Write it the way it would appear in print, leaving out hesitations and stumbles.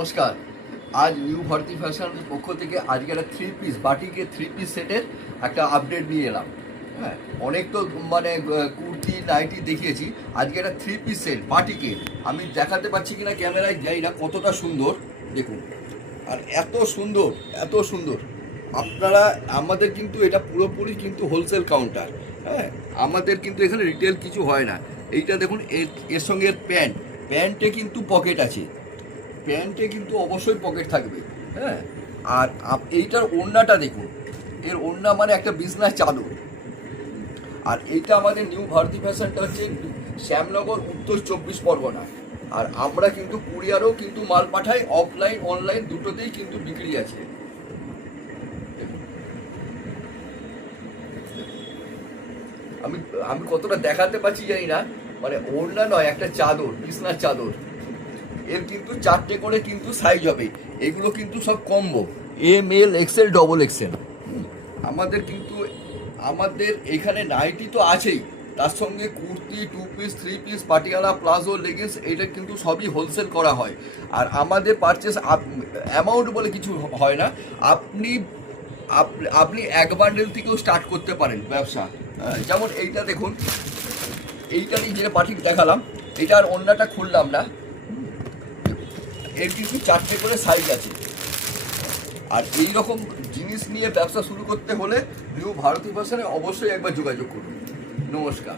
নমস্কার। আজ নিউ ভারতী ফ্যাশনের পক্ষ থেকে আজকে একটা বাটিকের থ্রি পিস সেটের একটা আপডেট নিয়ে এলাম। হ্যাঁ, অনেক তো মানে কুর্তি নাইটি দেখিয়েছি, আজকে একটা থ্রি পিস সেট বাটিকের আমি দেখাতে পাচ্ছি কিনা ক্যামেরায় যাই না, কতটা সুন্দর দেখুন। আর এত সুন্দর, এত সুন্দর। আপনারা আমাদের কিন্তু এটা পুরোপুরি কিন্তু হোলসেল কাউন্টার। হ্যাঁ, আমাদের কিন্তু এখানে রিটেল কিছু হয় না। এইটা দেখুন, এর সঙ্গে এর প্যান্টে কিন্তু পকেট আছে, প্যান্টে কিন্তু অবশ্যই পকেট থাকবে। হ্যাঁ, আর এইটার ওড়নাটা দেখুন, এর ওড়না মানে একটা বিজনেস চাদর। আর এইটা আমাদের নিউ ভারতী ফ্যাশনটা হচ্ছে শ্যামনগর, উত্তর 24 পরগনা। আর আমরা কিন্তু কুরিয়ারও কিন্তু মাল পাঠাই, অফলাইন অনলাইন দুটোতেই কিন্তু বিক্রি আছে। আমি আমি কতটা দেখাতে পারছি জানি না, মানে ওড়না নয়, একটা চাদর, বিছনার চাদর। এর কিন্তু 4টে করে কিন্তু সাইজ হবে। এগুলো কিন্তু সব কম্বো, ML XL XXL। আমাদের এখানে নাইটি তো আছেই, তার সঙ্গে kurti, 2 piece, 3 piece, Patiala, palazzo, leggings, এটা কিন্তু সবই হোলসেল করা হয়। আর আমাদের পারচেস অ্যামাউন্ট বলে কিছু হয় না। আপনি আপনি এক বান্ডেল থেকেও স্টার্ট করতে পারেন ব্যবসা। যেমন এইটা দেখুন, এইটারই যে পাটি দেখালাম, এটার অন্যটা খুললাম না। এর কিন্তু 4টে করে সাইজ আছে। আর এই রকম জিনিস নিয়ে ব্যবসা শুরু করতে হলে নিউ ভারতী ফ্যাশনে অবশ্যই একবার যোগাযোগ করুন। নমস্কার।